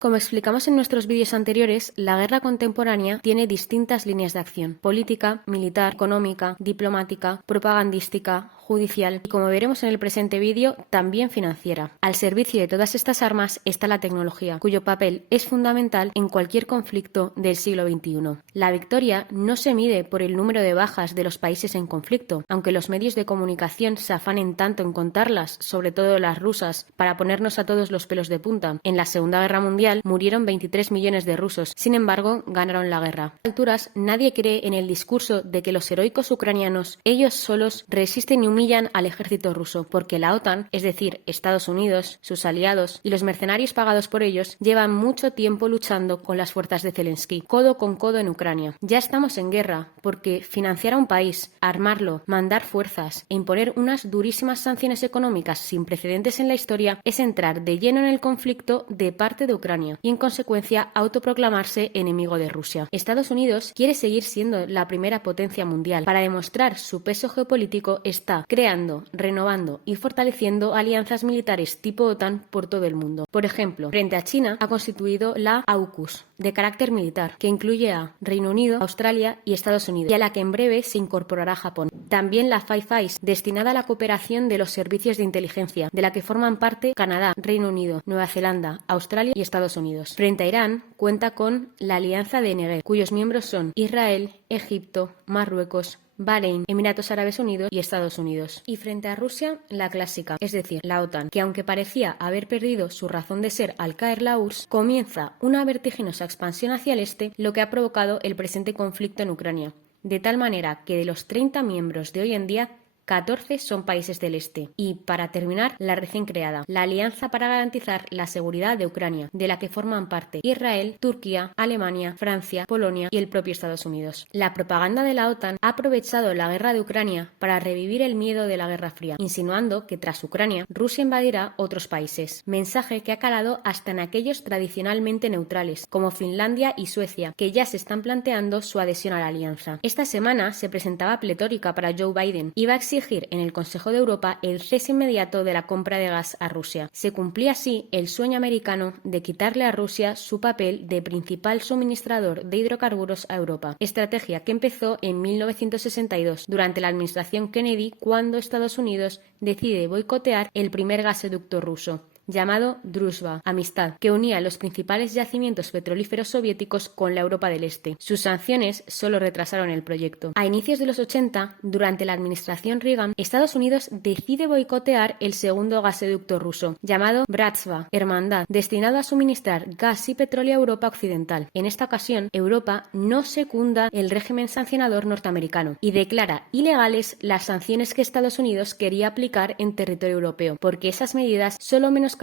Como explicamos en nuestros vídeos anteriores, la guerra contemporánea tiene distintas líneas de acción: política, militar, económica, diplomática, propagandística, judicial y, como veremos en el presente vídeo, también financiera. Al servicio de todas estas armas está la tecnología, cuyo papel es fundamental en cualquier conflicto del siglo XXI. La victoria no se mide por el número de bajas de los países en conflicto, aunque los medios de comunicación se afanen tanto en contarlas, sobre todo las rusas, para ponernos a todos los pelos de punta. En la Segunda Guerra Mundial murieron 23 millones de rusos, sin embargo, ganaron la guerra. A estas alturas, nadie cree en el discurso de que los heroicos ucranianos, ellos solos, resisten y humillan al ejército ruso, porque la OTAN, es decir, Estados Unidos, sus aliados y los mercenarios pagados por ellos, llevan mucho tiempo luchando con las fuerzas de Zelensky, codo con codo en Ucrania. Ya estamos en guerra, porque financiar a un país, armarlo, mandar fuerzas e imponer unas durísimas sanciones económicas sin precedentes en la historia es entrar de lleno en el conflicto de parte de Ucrania y, en consecuencia, autoproclamarse enemigo de Rusia. Estados Unidos quiere seguir siendo la primera potencia mundial. Para demostrar su peso geopolítico está creando, renovando y fortaleciendo alianzas militares tipo OTAN por todo el mundo. Por ejemplo, frente a China ha constituido la AUKUS, de carácter militar, que incluye a Reino Unido, Australia y Estados Unidos, y a la que en breve se incorporará Japón. También la Five Eyes, destinada a la cooperación de los servicios de inteligencia, de la que forman parte Canadá, Reino Unido, Nueva Zelanda, Australia y Estados Unidos. Frente a Irán, cuenta con la Alianza de Negev, cuyos miembros son Israel, Egipto, Marruecos, Bahrein, Emiratos Árabes Unidos y Estados Unidos. Y frente a Rusia, la clásica, es decir, la OTAN, que aunque parecía haber perdido su razón de ser al caer la URSS, comienza una vertiginosa expansión hacia el este, lo que ha provocado el presente conflicto en Ucrania, de tal manera que de los 30 miembros de hoy en día, 14 son países del este. Y, para terminar, la recién creada, la Alianza para garantizar la seguridad de Ucrania, de la que forman parte Israel, Turquía, Alemania, Francia, Polonia y el propio Estados Unidos. La propaganda de la OTAN ha aprovechado la guerra de Ucrania para revivir el miedo de la Guerra Fría, insinuando que tras Ucrania, Rusia invadirá otros países. Mensaje que ha calado hasta en aquellos tradicionalmente neutrales, como Finlandia y Suecia, que ya se están planteando su adhesión a la alianza. Esta semana se presentaba pletórica para Joe Biden. Iba a exigir en el Consejo de Europa el cese inmediato de la compra de gas a Rusia. Se cumplía así el sueño americano de quitarle a Rusia su papel de principal suministrador de hidrocarburos a Europa, estrategia que empezó en 1962 durante la administración Kennedy, cuando Estados Unidos decide boicotear el primer gasoducto ruso, llamado Druzhba, Amistad, que unía los principales yacimientos petrolíferos soviéticos con la Europa del Este. Sus sanciones solo retrasaron el proyecto. A inicios de los 80, durante la administración Reagan, Estados Unidos decide boicotear el segundo gasoducto ruso, llamado Bratstva, Hermandad, destinado a suministrar gas y petróleo a Europa occidental. En esta ocasión, Europa no secunda el régimen sancionador norteamericano y declara ilegales las sanciones que Estados Unidos quería aplicar en territorio europeo, porque esas medidas solo menoscabarían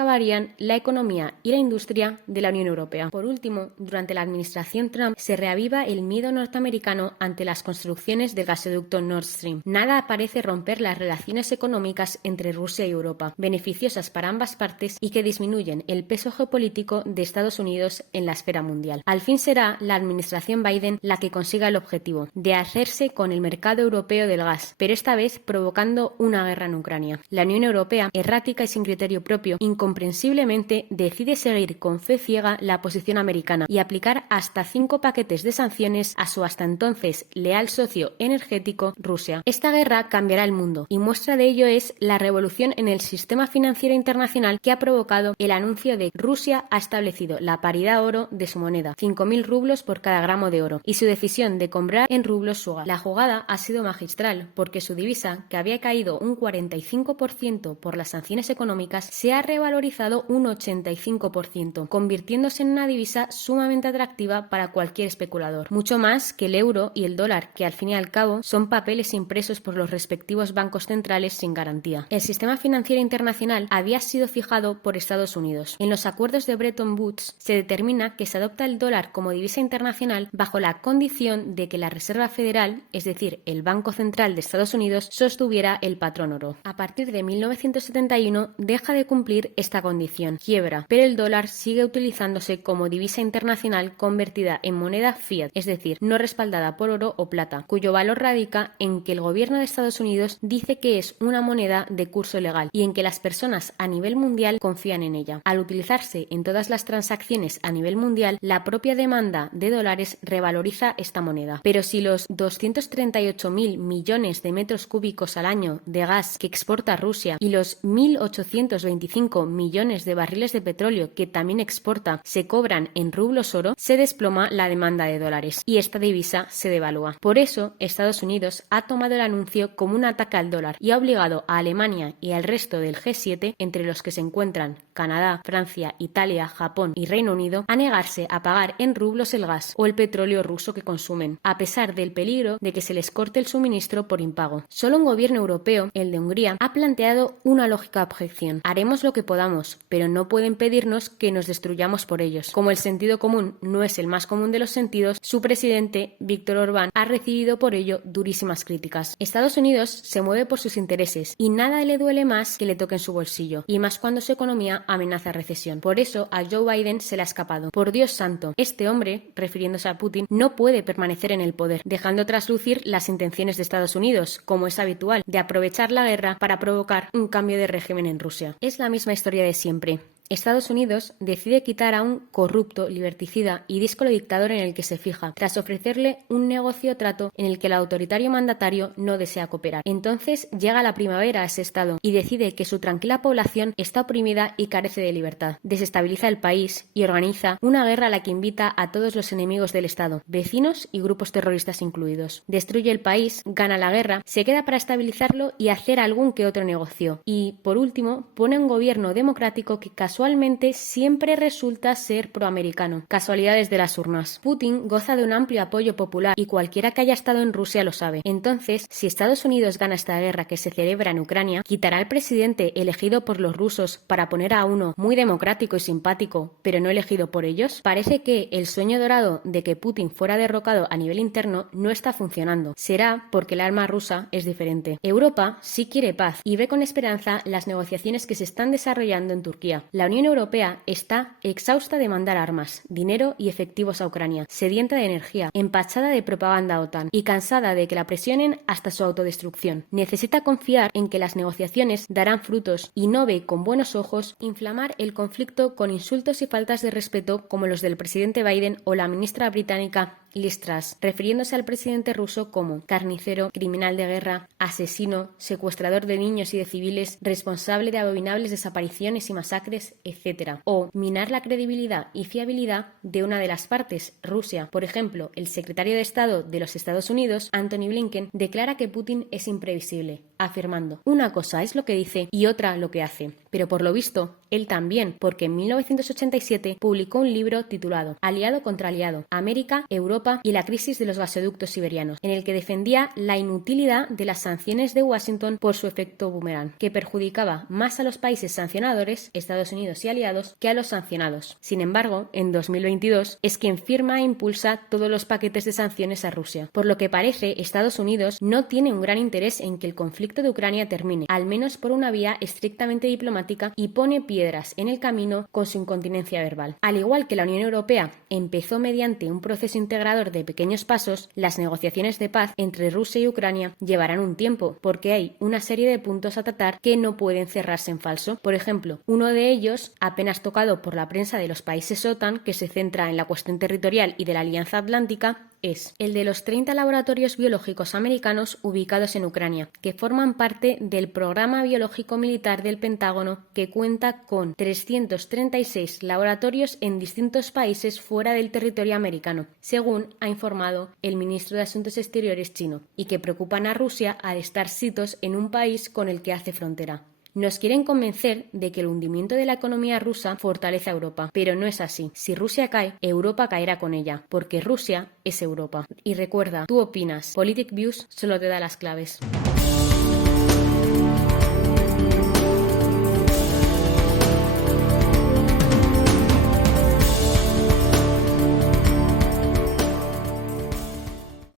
la economía y la industria de la Unión Europea. Por último, durante la administración Trump se reaviva el miedo norteamericano ante las construcciones del gasoducto Nord Stream. Nada parece romper las relaciones económicas entre Rusia y Europa, beneficiosas para ambas partes y que disminuyen el peso geopolítico de Estados Unidos en la esfera mundial. Al fin será la administración Biden la que consiga el objetivo de hacerse con el mercado europeo del gas, pero esta vez provocando una guerra en Ucrania. La Unión Europea, errática y sin criterio propio, incomprensiblemente decide seguir con fe ciega la posición americana y aplicar hasta 5 paquetes de sanciones a su hasta entonces leal socio energético, Rusia. Esta guerra cambiará el mundo y muestra de ello es la revolución en el sistema financiero internacional que ha provocado el anuncio de que Rusia ha establecido la paridad oro de su moneda, 5.000 rublos por cada gramo de oro, y su decisión de comprar en rublos su gas. La jugada ha sido magistral porque su divisa, que había caído un 45% por las sanciones económicas, se ha revalorizado un 85%, convirtiéndose en una divisa sumamente atractiva para cualquier especulador. Mucho más que el euro y el dólar, que al fin y al cabo son papeles impresos por los respectivos bancos centrales sin garantía. El sistema financiero internacional había sido fijado por Estados Unidos. En los acuerdos de Bretton Woods se determina que se adopta el dólar como divisa internacional bajo la condición de que la Reserva Federal, es decir, el Banco Central de Estados Unidos, sostuviera el patrón oro. A partir de 1971 deja de cumplir esta condición, quiebra, pero el dólar sigue utilizándose como divisa internacional convertida en moneda fiat, es decir, no respaldada por oro o plata, cuyo valor radica en que el gobierno de Estados Unidos dice que es una moneda de curso legal y en que las personas a nivel mundial confían en ella. Al utilizarse en todas las transacciones a nivel mundial, la propia demanda de dólares revaloriza esta moneda. Pero si los 238.000 millones de metros cúbicos al año de gas que exporta Rusia y los 1.825 millones de barriles de petróleo que también exporta se cobran en rublos oro, se desploma la demanda de dólares y esta divisa se devalúa. Por eso, Estados Unidos ha tomado el anuncio como un ataque al dólar y ha obligado a Alemania y al resto del G7, entre los que se encuentran Canadá, Francia, Italia, Japón y Reino Unido, a negarse a pagar en rublos el gas o el petróleo ruso que consumen, a pesar del peligro de que se les corte el suministro por impago. Solo un gobierno europeo, el de Hungría, ha planteado una lógica objeción. Haremos lo que podamos, pero no pueden pedirnos que nos destruyamos por ellos. Como el sentido común no es el más común de los sentidos, su presidente, Viktor Orbán, ha recibido por ello durísimas críticas. Estados Unidos se mueve por sus intereses y nada le duele más que le toquen su bolsillo, y más cuando su economía amenaza recesión. Por eso a Joe Biden se le ha escapado. Por Dios santo, este hombre, refiriéndose a Putin, no puede permanecer en el poder, dejando traslucir las intenciones de Estados Unidos, como es habitual, de aprovechar la guerra para provocar un cambio de régimen en Rusia. Es la misma historia de siempre. Estados Unidos decide quitar a un corrupto, liberticida y díscolo dictador en el que se fija, tras ofrecerle un negocio trato en el que el autoritario mandatario no desea cooperar. Entonces llega la primavera a ese estado y decide que su tranquila población está oprimida y carece de libertad. Desestabiliza el país y organiza una guerra a la que invita a todos los enemigos del estado, vecinos y grupos terroristas incluidos. Destruye el país, gana la guerra, se queda para estabilizarlo y hacer algún que otro negocio. Y, por último, pone un gobierno democrático que casualmente siempre resulta ser proamericano. Casualidades de las urnas. Putin goza de un amplio apoyo popular y cualquiera que haya estado en Rusia lo sabe. Entonces, si Estados Unidos gana esta guerra que se celebra en Ucrania, ¿quitará al presidente elegido por los rusos para poner a uno muy democrático y simpático, pero no elegido por ellos? Parece que el sueño dorado de que Putin fuera derrocado a nivel interno no está funcionando. Será porque el arma rusa es diferente. Europa sí quiere paz y ve con esperanza las negociaciones que se están desarrollando en Turquía. La Unión Europea está exhausta de mandar armas, dinero y efectivos a Ucrania, sedienta de energía, empachada de propaganda OTAN y cansada de que la presionen hasta su autodestrucción. Necesita confiar en que las negociaciones darán frutos y no ve con buenos ojos inflamar el conflicto con insultos y faltas de respeto como los del presidente Biden o la ministra británica Liz Truss, refiriéndose al presidente ruso como carnicero, criminal de guerra, asesino, secuestrador de niños y de civiles, responsable de abominables desapariciones y masacres, etc. O minar la credibilidad y fiabilidad de una de las partes, Rusia. Por ejemplo, el secretario de Estado de los Estados Unidos, Antony Blinken, declara que Putin es imprevisible, afirmando: una cosa es lo que dice y otra lo que hace. Pero por lo visto, él también, porque en 1987 publicó un libro titulado Aliado contra aliado, América, Europa y la crisis de los gasoductos siberianos, en el que defendía la inutilidad de las sanciones de Washington por su efecto boomerang, que perjudicaba más a los países sancionadores, Estados Unidos y aliados, que a los sancionados. Sin embargo, en 2022 es quien firma e impulsa todos los paquetes de sanciones a Rusia. Por lo que parece, Estados Unidos no tiene un gran interés en que el conflicto de Ucrania termine, al menos por una vía estrictamente diplomática, y pone piedras en el camino con su incontinencia verbal. Al igual que la Unión Europea empezó mediante un proceso integrador de pequeños pasos, las negociaciones de paz entre Rusia y Ucrania llevarán un tiempo, porque hay una serie de puntos a tratar que no pueden cerrarse en falso. Por ejemplo, uno de ellos, apenas tocado por la prensa de los países OTAN, que se centra en la cuestión territorial y de la Alianza Atlántica, es el de los 30 laboratorios biológicos americanos ubicados en Ucrania, que forman parte del programa biológico militar del Pentágono, que cuenta con 336 laboratorios en distintos países fuera del territorio americano, según ha informado el ministro de Asuntos Exteriores chino, y que preocupan a Rusia al estar sitos en un país con el que hace frontera. Nos quieren convencer de que el hundimiento de la economía rusa fortalece a Europa, pero no es así. Si Rusia cae, Europa caerá con ella, porque Rusia es Europa. Y recuerda, tú opinas, Politic Views solo te da las claves.